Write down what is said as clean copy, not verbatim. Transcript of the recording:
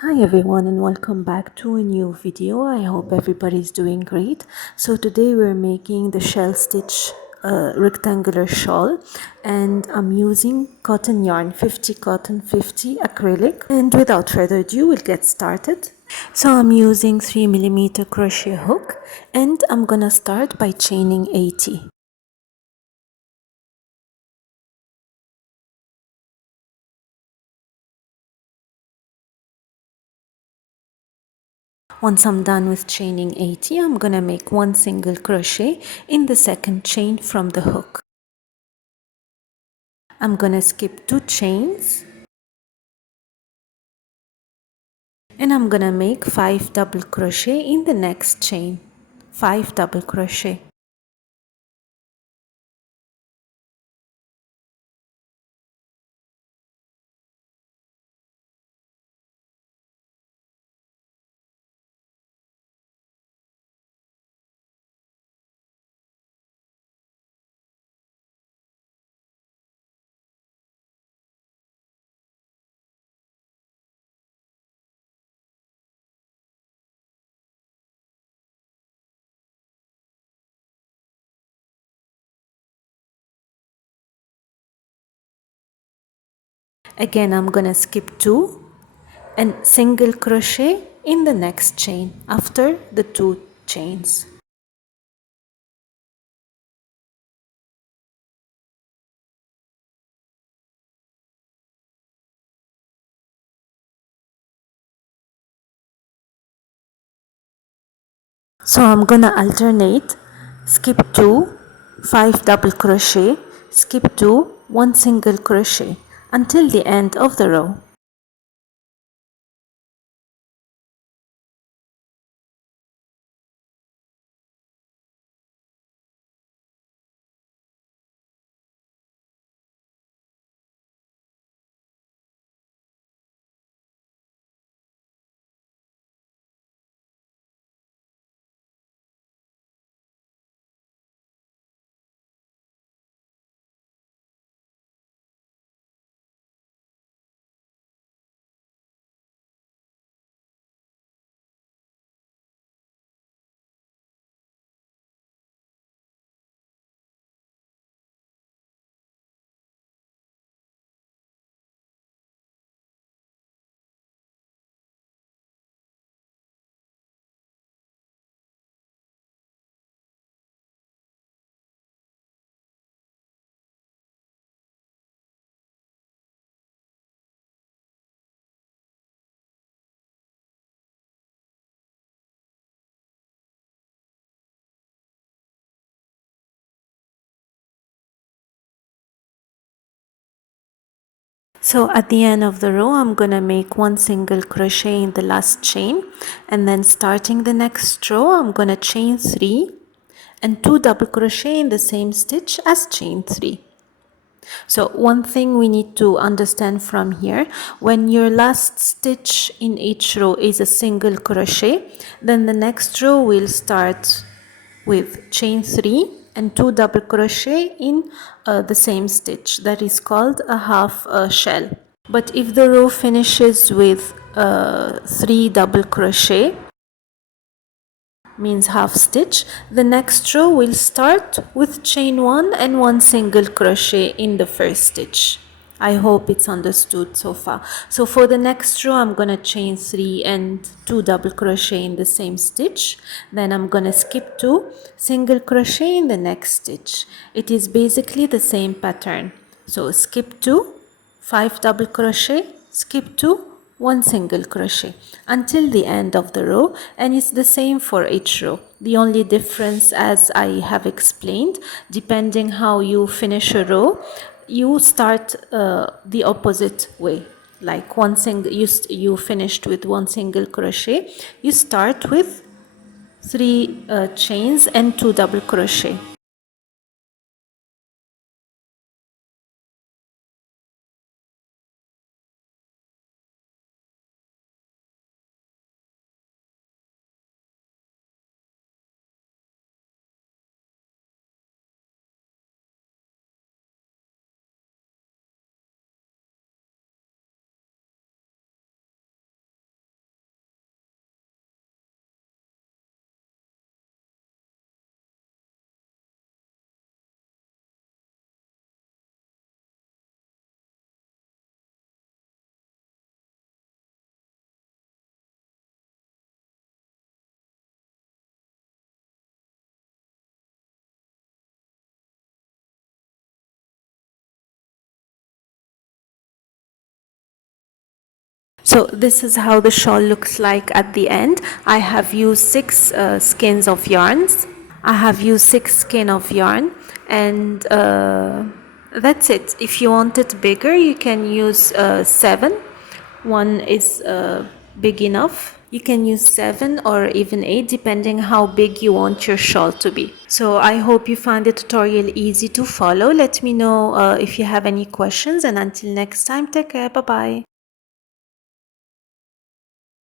Hi everyone and welcome back to a new video. I hope everybody's doing great. So today we're making the shell stitch rectangular shawl, and I'm using cotton yarn 50 cotton 50 acrylic, and without further ado we'll get started. So I'm using 3mm crochet hook, and I'm gonna start by chaining 80. Once I'm done with chaining 80, I'm gonna make one single crochet in the second chain from the hook. I'm gonna skip 2 chains, and I'm gonna make 5 double crochet in the next chain. 5 double crochet. Again, I'm gonna skip 2 and single crochet in the next chain after the 2 chains. So I'm gonna alternate skip 2, 5 double crochet, skip 2, 1 single crochet until the end of the row. So at the end of the row, I'm gonna make 1 single crochet in the last chain, and then starting the next row, I'm gonna chain 3 and 2 double crochet in the same stitch as chain 3. So one thing we need to understand from here, when your last stitch in each row is a single crochet, then the next row will start with chain 3 and 2 double crochet in the same stitch. That is called a half shell. But if the row finishes with 3 double crochet, means half stitch, the next row will start with chain 1 and 1 single crochet in the first stitch. I hope it's understood so far. So for the next row, I'm gonna chain 3 and 2 double crochet in the same stitch. Then I'm gonna skip 2 single crochet in the next stitch. It is basically the same pattern. So skip 2, 5 double crochet, skip 2, 1 single crochet until the end of the row, and it's the same for each row. The only difference, as I have explained, depending how you finish a row, you start the opposite way. Like one single, you finished with 1 single crochet, you start with 3 chains and 2 double crochet. So this is how the shawl looks like at the end. I have used 6 skeins of yarns. I have used 6 skein of yarn, and that's it. If you want it bigger, you can use 7. One is big enough. You can use 7 or even 8 depending how big you want your shawl to be. So I hope you found the tutorial easy to follow. Let me know if you have any questions, and until next time, take care. Bye bye.